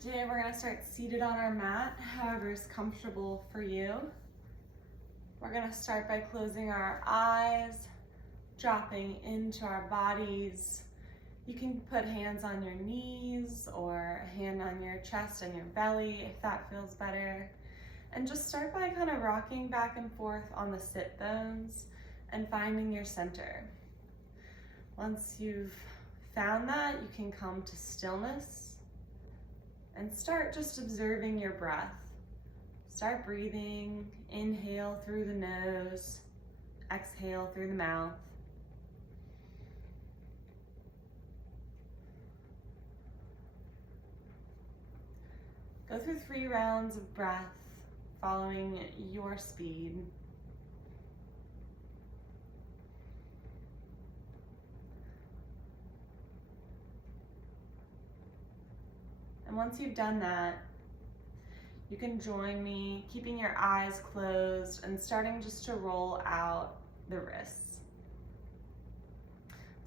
Today we're going to start seated on our mat, however is comfortable for you. We're going to start by closing our eyes, dropping into our bodies. You can put hands on your knees or a hand on your chest and your belly if that feels better. And just start by kind of rocking back and forth on the sit bones and finding your center. Once you've found that, you can come to stillness and start just observing your breath. Start breathing, inhale through the nose, exhale through the mouth. Go through 3 rounds of breath, following your speed. And once you've done that, you can join me, keeping your eyes closed and starting just to roll out the wrists.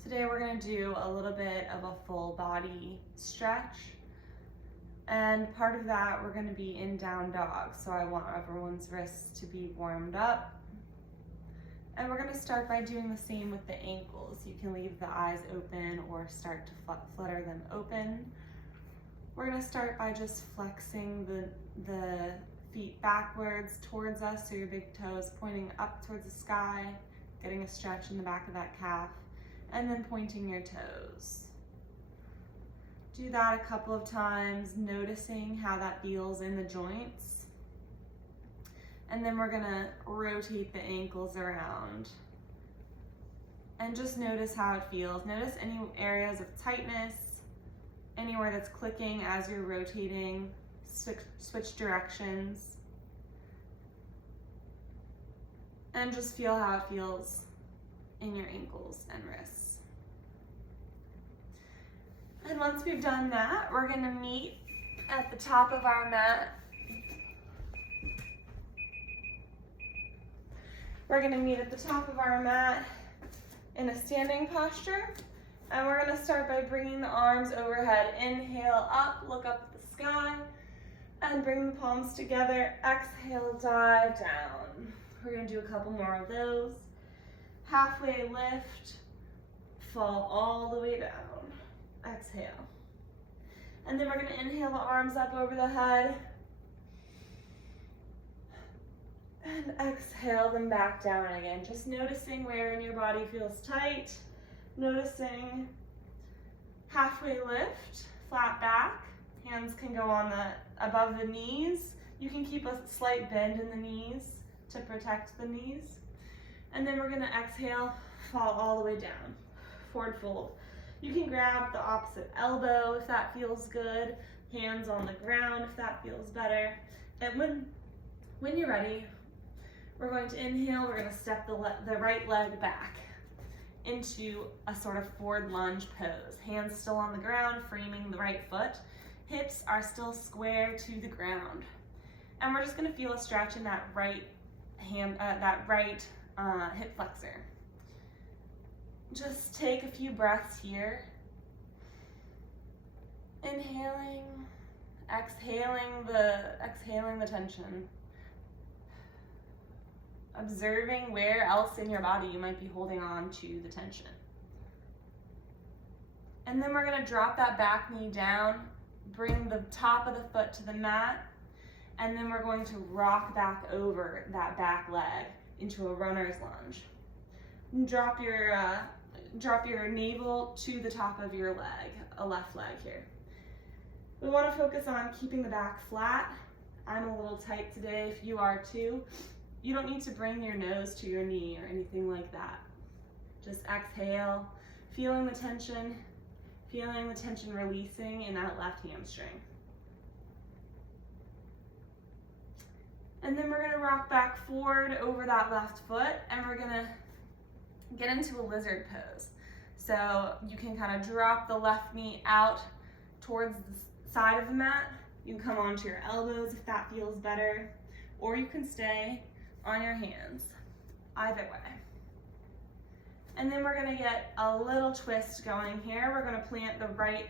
Today we're going to do a little bit of a full body stretch. And part of that, we're going to be in down dog. So I want everyone's wrists to be warmed up. And we're going to start by doing the same with the ankles. You can leave the eyes open or start to flutter them open. We're going to start by just flexing the feet backwards towards us, so your big toes pointing up towards the sky, getting a stretch in the back of that calf, and then pointing your toes. Do that a couple of times, noticing how that feels in the joints. And then we're going to rotate the ankles around. And just notice how it feels. Notice any areas of tightness, anywhere that's clicking as you're rotating, switch directions. And just feel how it feels in your ankles and wrists. And once we've done that, we're going to meet at the top of our mat. We're going to meet at the top of our mat in a standing posture. And we're going to start by bringing the arms overhead. Inhale up, look up at the sky, and bring the palms together. Exhale, dive down. We're going to do a couple more of those. Halfway lift, fall all the way down. Exhale. And then we're going to inhale the arms up over the head. And exhale them back down again. Just noticing where in your body feels tight. Noticing halfway lift, flat back. Hands can go on above the knees. You can keep a slight bend in the knees to protect the knees. And then we're going to exhale, fall all the way down. Forward fold. You can grab the opposite elbow if that feels good. Hands on the ground if that feels better. And when you're ready, we're going to inhale. We're going to step the right leg back into a sort of forward lunge pose. Hands still on the ground, framing the right foot. Hips are still square to the ground. And we're just going to feel a stretch in that right hand, hip flexor. Just take a few breaths here. Inhaling, exhaling the tension. Observing where else in your body you might be holding on to the tension. And then we're going to drop that back knee down, bring the top of the foot to the mat, and then we're going to rock back over that back leg into a runner's lunge. And drop your navel to the top of your leg, a left leg here. We want to focus on keeping the back flat. I'm a little tight today, if you are too. You don't need to bring your nose to your knee or anything like that. Just exhale, feeling the tension releasing in that left hamstring. And then we're going to rock back forward over that left foot, and we're going to get into a lizard pose. So you can kind of drop the left knee out towards the side of the mat. You can come onto your elbows if that feels better, or you can stay on your hands, either way. And then we're gonna get a little twist going here. We're gonna plant the right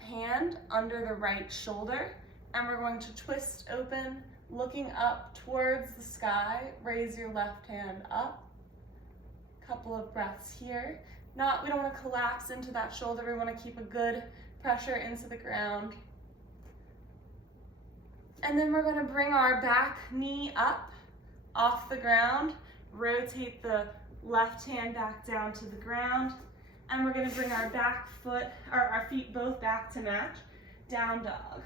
hand under the right shoulder, and we're going to twist open, looking up towards the sky. Raise your left hand up. Couple of breaths here. We don't want to collapse into that shoulder. We want to keep a good pressure into the ground. And then we're going to bring our back knee up off the ground. Rotate the left hand back down to the ground. And we're going to bring our our feet both back to match. Down dog.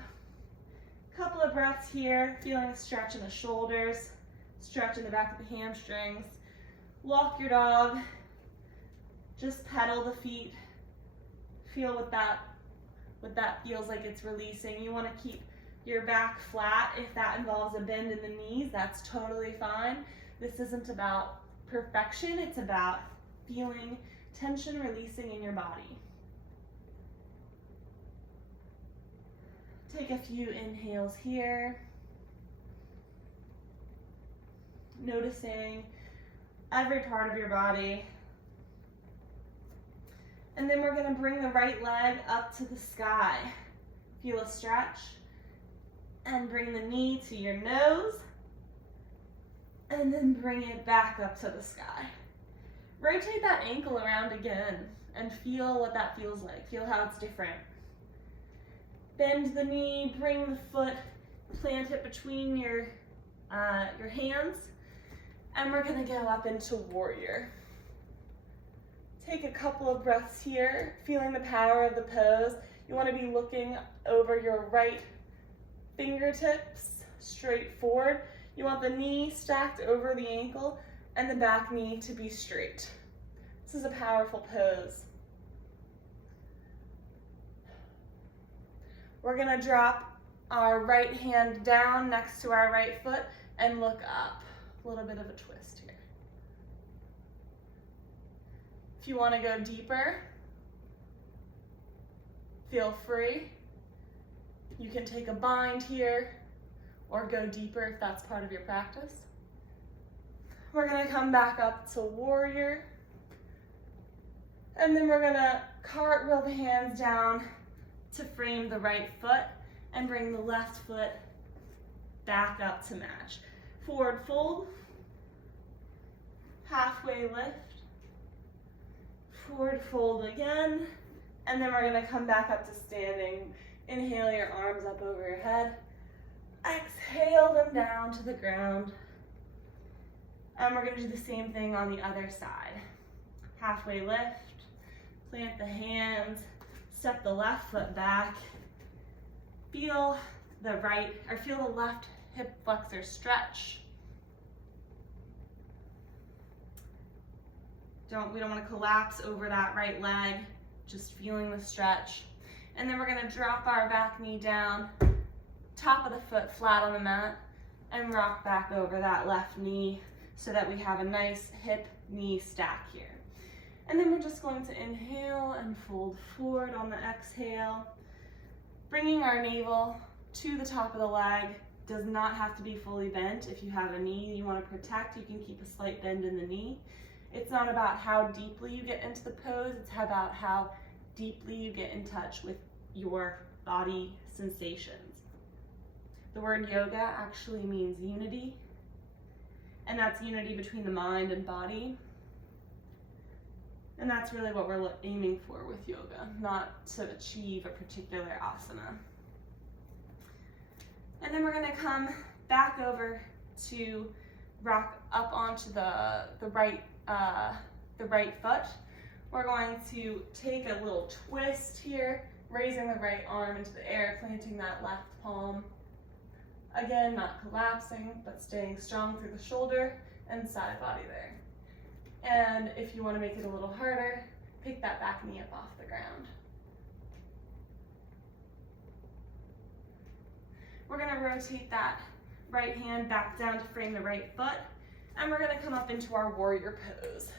Couple of breaths here, feeling a stretch in the shoulders, stretch in the back of the hamstrings. Walk your dog. Just pedal the feet. Feel what that feels like it's releasing. You want to keep your back flat. If that involves a bend in the knees, that's totally fine. This isn't about perfection, it's about feeling tension releasing in your body. Take a few inhales here. Noticing every part of your body. And then we're going to bring the right leg up to the sky. Feel a stretch. And bring the knee to your nose. And then bring it back up to the sky. Rotate that ankle around again and feel what that feels like. Feel how it's different. Bend the knee, bring the foot, plant it between your hands, and we're gonna go up into warrior. Take a couple of breaths here, feeling the power of the pose. You wanna be looking over your right fingertips straight forward. You want the knee stacked over the ankle and the back knee to be straight. This is a powerful pose. We're gonna drop our right hand down next to our right foot and look up. A little bit of a twist here. If you wanna go deeper, feel free. You can take a bind here or go deeper if that's part of your practice. We're gonna come back up to warrior. And then we're gonna cartwheel the hands down to frame the right foot and bring the left foot back up to match. Forward fold, halfway lift, forward fold again, and then we're gonna come back up to standing. Inhale your arms up over your head. Exhale them down to the ground. And we're gonna do the same thing on the other side. Halfway lift, plant the hands, step the left foot back. Feel the left hip flexor stretch. We don't want to collapse over that right leg, just feeling the stretch. And then we're gonna drop our back knee down, top of the foot flat on the mat, and rock back over that left knee so that we have a nice hip knee stack here. And then we're just going to inhale and fold forward on the exhale. Bringing our navel to the top of the leg. Does not have to be fully bent. If you have a knee you want to protect, you can keep a slight bend in the knee. It's not about how deeply you get into the pose, it's about how deeply you get in touch with your body sensations. The word yoga actually means unity, and that's unity between the mind and body. And that's really what we're aiming for with yoga, not to achieve a particular asana. And then we're gonna come back over to rock up onto the right foot. We're going to take a little twist here, raising the right arm into the air, planting that left palm. Again, not collapsing, but staying strong through the shoulder and side body there. And if you want to make it a little harder, pick that back knee up off the ground. We're going to rotate that right hand back down to frame the right foot, and we're going to come up into our warrior pose.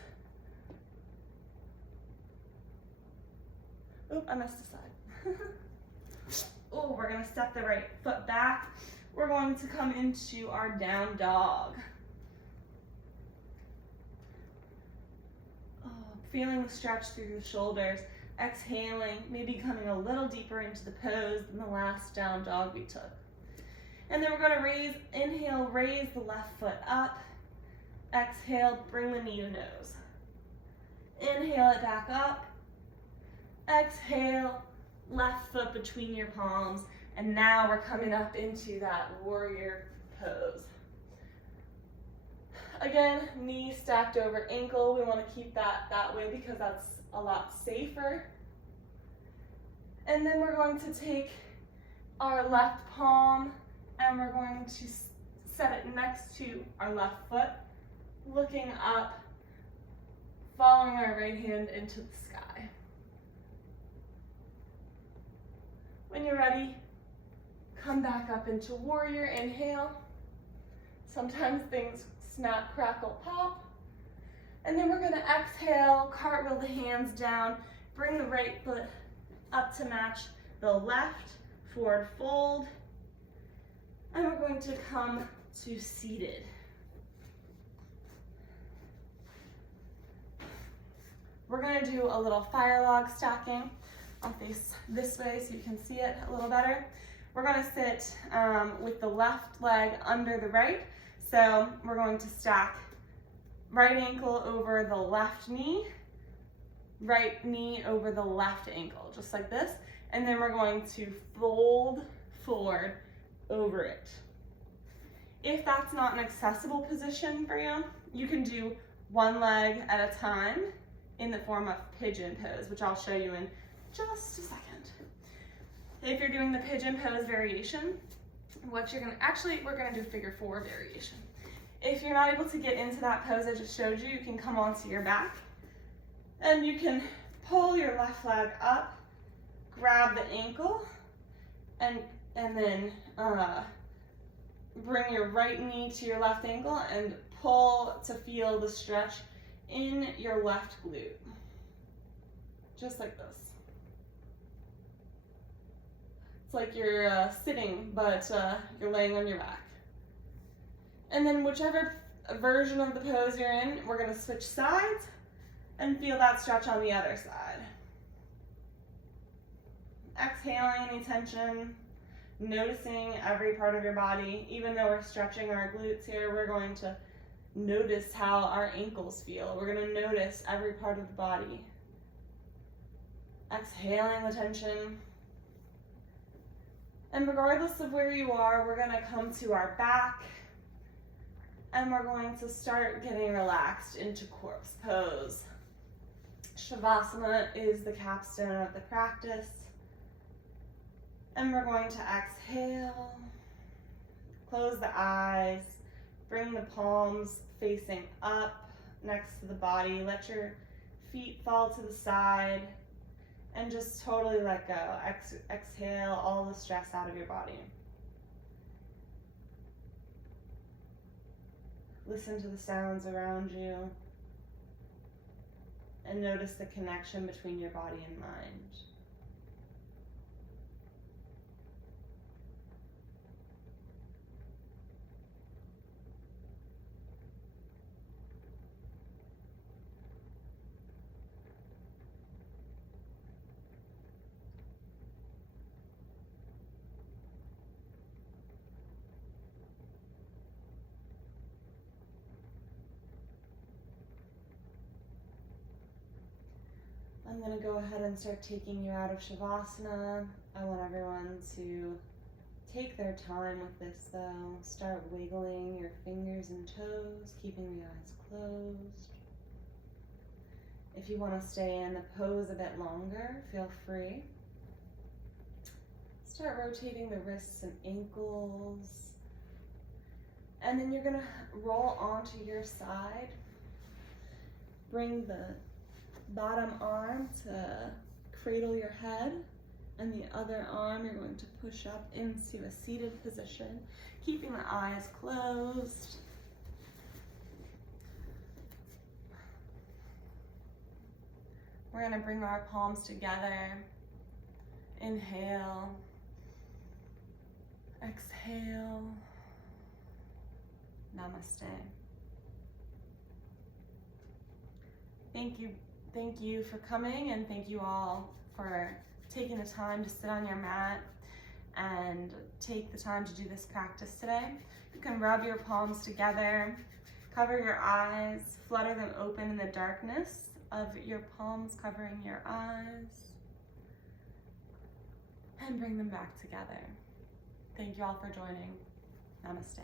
Oop, I missed a side. Oh, we're going to step the right foot back. We're going to come into our down dog. Feeling the stretch through the shoulders, Exhaling, maybe coming a little deeper into the pose than the last down dog we took. And then we're gonna inhale, raise the left foot up. Exhale, bring the knee to nose. Inhale it back up. Exhale, left foot between your palms. And now we're coming up into that warrior pose. Again, knee stacked over ankle. We want to keep that way because that's a lot safer. And then we're going to take our left palm and we're going to set it next to our left foot, looking up, following our right hand into the sky. When you're ready, come back up into warrior, inhale. Sometimes things snap, crackle, pop. And then we're gonna exhale, cartwheel the hands down, bring the right foot up to match the left, forward fold. And we're going to come to seated. We're gonna do a little fire log stacking. I'll face this way so you can see it a little better. We're gonna sit with the left leg under the right. So we're going to stack right ankle over the left knee, right knee over the left ankle, just like this. And then we're going to fold forward over it. If that's not an accessible position for you, you can do one leg at a time in the form of pigeon pose, which I'll show you in just a second. If you're doing the pigeon pose variation, we're gonna do figure 4 variation. If you're not able to get into that pose I just showed you, you can come onto your back and you can pull your left leg up, grab the ankle, and then bring your right knee to your left ankle and pull to feel the stretch in your left glute. Just like this. It's like you're sitting, but you're laying on your back. And then whichever version of the pose you're in, we're gonna switch sides and feel that stretch on the other side. Exhaling any tension, noticing every part of your body. Even though we're stretching our glutes here, we're going to notice how our ankles feel. We're gonna notice every part of the body. Exhaling the tension. And regardless of where you are, we're gonna come to our back and we're going to start getting relaxed into corpse pose. Shavasana is the capstone of the practice. And we're going to exhale, close the eyes, bring the palms facing up next to the body. Let your feet fall to the side and just totally let go. Exhale all the stress out of your body. Listen to the sounds around you and notice the connection between your body and mind. I'm going to go ahead and start taking you out of Shavasana. I want everyone to take their time with this though. Start wiggling your fingers and toes, keeping the eyes closed. If you want to stay in the pose a bit longer, feel free. Start rotating the wrists and ankles. And then you're going to roll onto your side. Bring the bottom arm to cradle your head, and the other arm you're going to push up into a seated position, keeping the eyes closed. We're going to bring our palms together. Inhale. Exhale. Namaste. Thank you thank you for coming, and thank you all for taking the time to sit on your mat and take the time to do this practice today. You can rub your palms together, cover your eyes, flutter them open in the darkness of your palms covering your eyes, and bring them back together. Thank you all for joining. Namaste.